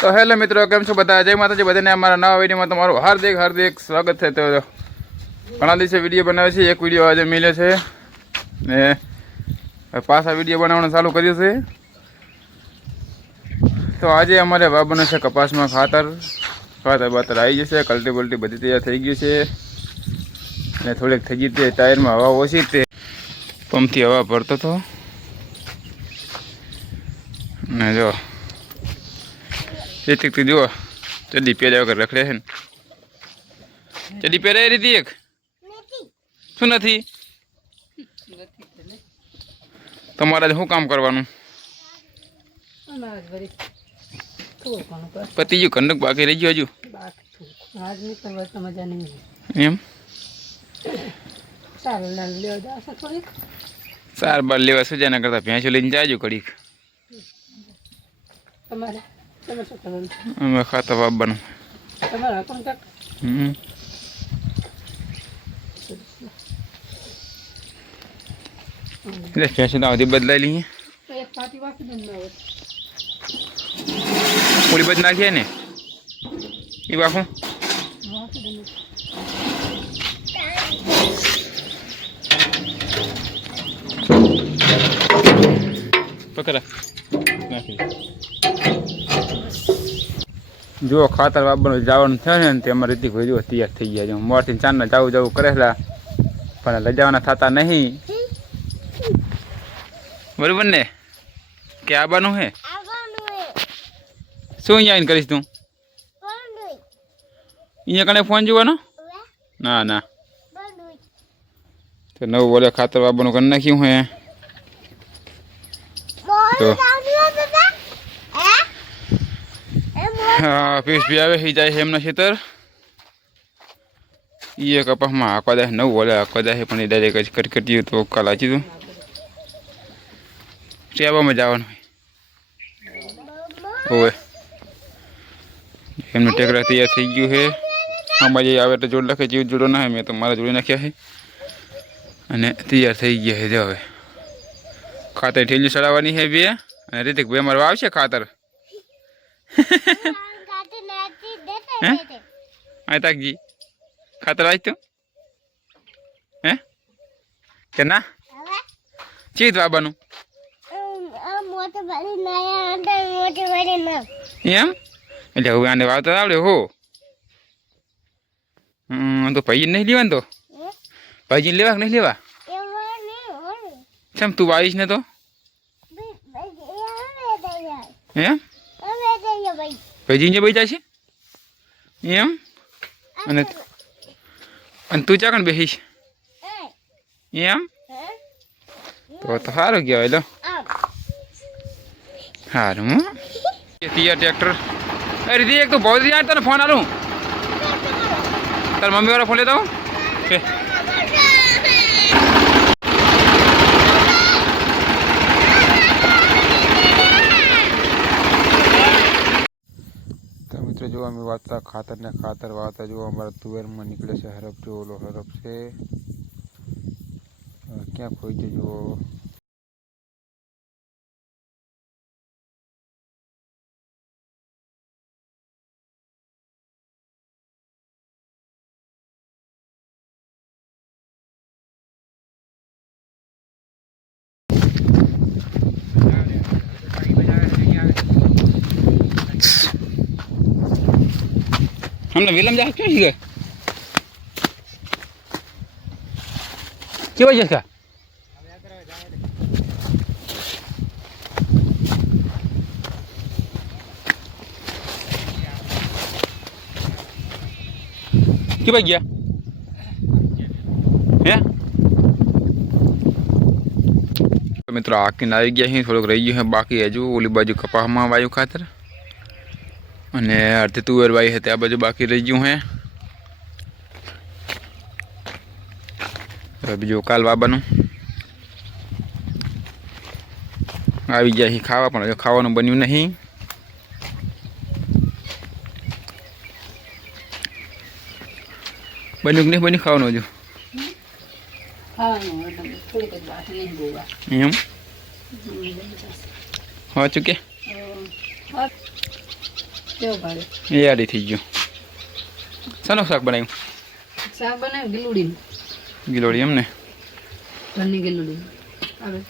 તો હેલો મિત્રો, કેમ છો બધા? જય માતાજી બધાને. અમારા નવા વિડીયોમાં તમારું હાર્દિક હાર્દિક સ્વાગત છે. તો ઘણા દિવસે વિડીયો બનાવે છે, એક વિડીયો આજે મળ્યો છે ને પાછા વિડીયો બનાવવાનું ચાલુ કર્યું છે. તો આજે અમારે વાવવાનું છે કપાસમાં ખાતર બાતર આવી જશે, કલ્ટી બલ્ટી બધી તૈયાર થઈ ગઈ છે અને થોડીક થઈ ગઈ તે ટાયરમાં હવા ઓછી તે પંપથી હવા ભરતો હતો ને જો એક જુઓ ચડી પહેર્યા વગર રખડે છે ને. ચડી પહેરાય રીતી એક શું નથી તમારે શું કામ કરવાનું? પતિ ગયું કંડક બાકી રહી ગયું હજુ એમ. સાર બાર લેવા સજાના કરતા ભેંસો લઈને જાજો કડીક. અમે ખાતા વાપવાનું એટલે ફેશન આવતી બદલાઈ લઈએ. પૂરી બધ નાખીએ ને એ વાખું પકડા નાખી. જો ખાતર વાપવાનું જવાનું થયો ને તે અમારે રીતિ ભાઈ તૈયાર થઈ ગયા છે. મોરથી ચાંદના જવું કરેલા પણ લઈ જવાના થતા નહીં. બરોબર ને કે આવવાનું હે? શું અહીંયા આવીને કરીશ તું? અહીંયા કને ફોન જોવાનો? ના ના તો નવું બોલે ખાતર વાપવાનું કરી નાખ્યું હે. તો હા પીસ બી આવે જાય છે એમના ખેતર. એ કપાસમાં આખવા દે નવું બોલે આખવા દે પણ એ ડાયરેક્ટ કટકટ્યું તો કાલ આચી તું ટેબામાં જવાનું હોય. એમનું ટેકરા તૈયાર થઈ ગયું છે. આમાં જે આવે તો જોડ નાખે, જેવું જોડો ના મેં તો મારા જોડી નાખ્યા છે અને તૈયાર થઈ ગયા છે. જો હવે ખાતર ઠેલી ચડાવવાની છે બે અને રીતિક ભાઈ અમારે આવશે ખાતર. હે તાકજી ખાતર આવી તું હે કે ના? ચીજ વાબાનું એમ એટલે હવે આને વાવતા આવડે હો. તો ભાઈ નહીં લેવા ને? તો ભાઈજી લેવા કે નહીં લેવા? કેમ તું આવીશ ને તો એમ ભાઈજી ભાઈ જાય છે એમ. અને તું ચાકણ બેસીશ એમ? તો સારું કહેવાય. લો સારું તૈયાર ટ્રેક્ટર. અરે દી એક તો બહુ યાર તને ફોન આલું તાર મમ્મી વાળા ફોન લેતા હું તો મિત્રો જો અમે વાંચતા ખાતર વાવતા જો અમારા તુવેરમાં નીકળે છે હરફ. જો ઓલો હરફ છે ક્યાં ખોઈ જજો. हमने विलम जा क्यों गए क्या वजह का? क्यों भाग गया है? तो मित्रों आखिर आई गया ही थोड़ोक रही है बाकी हजू ओली बाजू कपासમાં વાયુ ખાતર અને અડધી તુવેર વાઈ હતી. આ બાજુ બાકી રહી ગયું હે. બીજું કાલ વાબાનું આવી ગયા અહીં ખાવા પણ ખાવાનું બન્યું નહીં. બન્યું કે નહીં બન્યું ખાવાનું હજુ? એમ हो चुके એ આડી થઈ ગયું. શાનું શાક બનાવ્યું? શાક બનાવ્યું ગિલોડીનું. ગિલોડી એમ ને? ઘરની ગિલોડી આવે.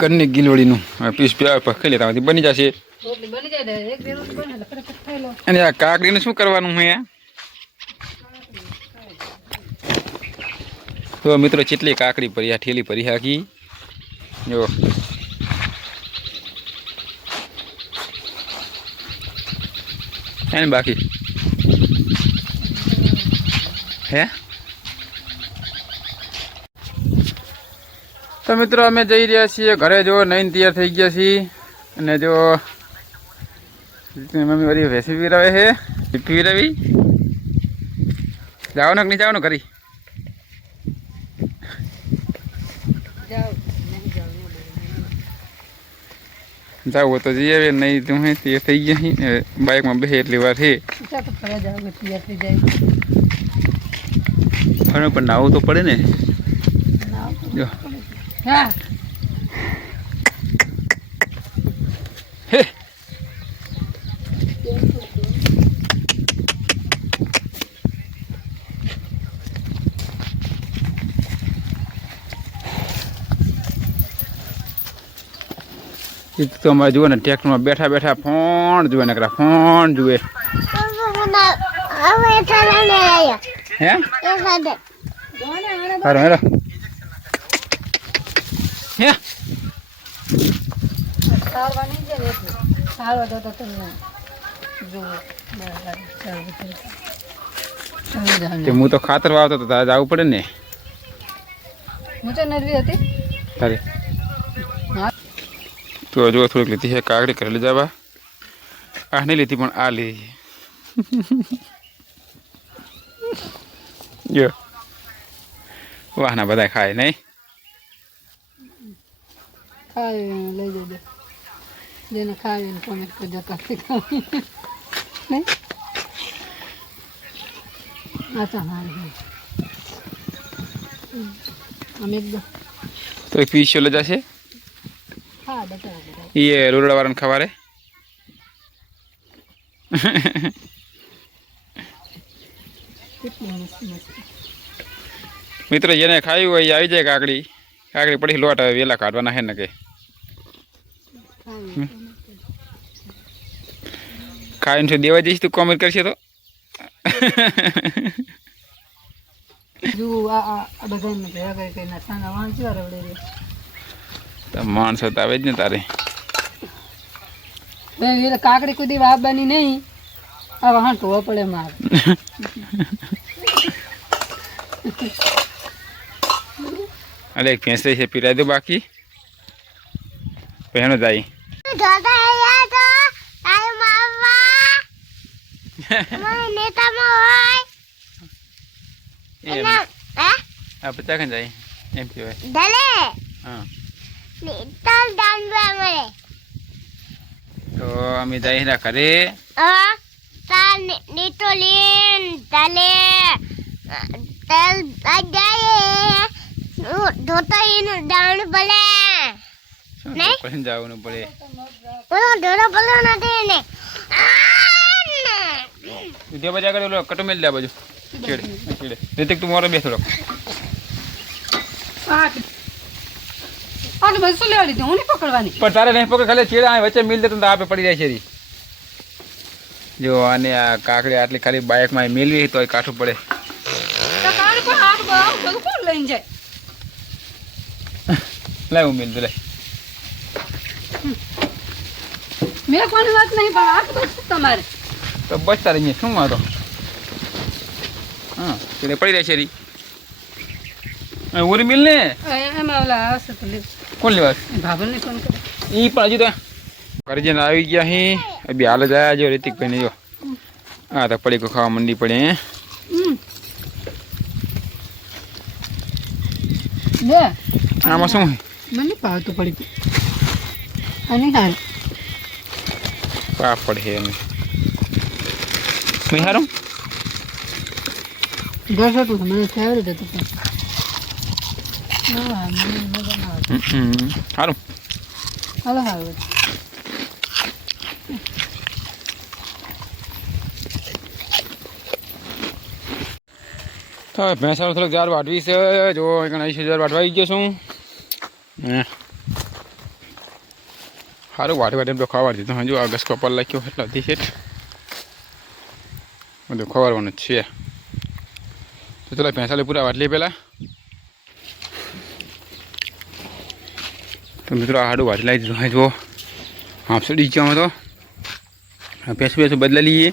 ઘરની ગિલોડીનું પીસ ખાઈ લે ત્યાંથી બની જશે. રોટલી બની જાય ને એક બે રોટલી બને એટલે ફટાફટ ખાઈ લો. અને આ કાકડીને શું કરવાનું છે? તો મિત્રો કેટલી કાકડી ભરી, આ ઠેલી ભરી હાકી જો. એને બાકી હે. તો મિત્રો અમે જઈ રહ્યા છીએ ઘરે. જો નઈને તૈયાર થઈ ગયા છીએ અને જો મમ્મી બધી ભેંસી પીરાવે છે. પીરાવી જવાનું કે નહીં જવાનું ઘરી? જાવ તો જઈએ હવે. નહીં તું હે તૈયાર થઈ ગયા બાઇકમાં બેસે એટલી વાર છે. પણ નાવું તો પડે ને. જો હા હે તો અમારે જુઓ ને ટ્રેક્ટરમાં બેઠા બેઠા ફોન જુએ ને ફોન જુએ. હે સારું હેલો. હે હું તો ખાતર વાવતો તો તારે જવું પડે ને. તારે તો જો થોડીક લીધી છે કાકડી કરી જવા. આ નહીં લીધી પણ આ લીધી. જો વાહના બધા ખાય નહીં. લઈ જજો જેને ખાવીને કોમેન્ટ કરજો કાફી ખાવી નહીં. અચ્છા હા અમે તો એક પીસ લઈ જશે. હા બતા એ રોરડા વાળાને ખવારે. મિત્રો જેને ખાયું હોય એ આવી જાય. કાકડી કાકડી પડી લોટ આવે વેલા કાઢવાના હે ને કે ખાઈને દેવા જઈશ તું કોમેન્ટ કરશે તો. માણસો તો આવે જ ને તારે. કાકડી કુદી વાવવાની નહીં. આ વાહન ટોવા પડે મારે. અરે એક ભેંસ છે પીરાઈ દો બાકી પહેણો જાય. પચાસ ખાન જાય એમ કહેવાય. હા તો અમે જઈએ ઘરે. જવાનું પડે. બજા કરે કટો મેલ દે બાજુ છેડે. રીતિક તું મોરો બેસો. પણ તારે નહીં પકડ ખાલી છેડા વચ્ચે મિલ દે તો આપે પડી જાય છે. જો આને આ કાકડી આટલી ખાલી બાઇકમાં મેળવી તો કાઠું પડે. લાવ હું મિલ દે. તમારે તો બસ તારે અહીંયા શું વાંધો. હા એટલે પડી જાય છે. ઉરી મિલ ને કોણ લેવા? ભાભરને ફોન કરો. એ પણ હજુ તો ઘરે જઈને આવી ગયા અહીં. બી હાલ જ આવ્યા જો રીતિકભાઈ ને. જો હા તો પડી ખાવા મંડી પડે. આમાં શું મને ભાવતું પડી અને હાલ પાપડ છે એમ સારું. ઘર હતું મને ફેવરેટ હતું. સારું હાલો હાલો તો ભેંસાનો થોડોક જાર વાટવી છે. જો અહીંયા 80,000 વાટવા આવી ગયો છું. સારું વાટે એમ તો ખવાર દીધું. હજુ આ ઘસકો પર લાગ્યો એટલા ટી બધું ખવારવાનું જ છે. તો ચલો ભેંસા પૂરા વાટલી પહેલાં. તો મિત્રો આ હાડું વાટલાઈ દીધું. જો આમ સડી ગયો તો ભેંસું બદલા લઈએ.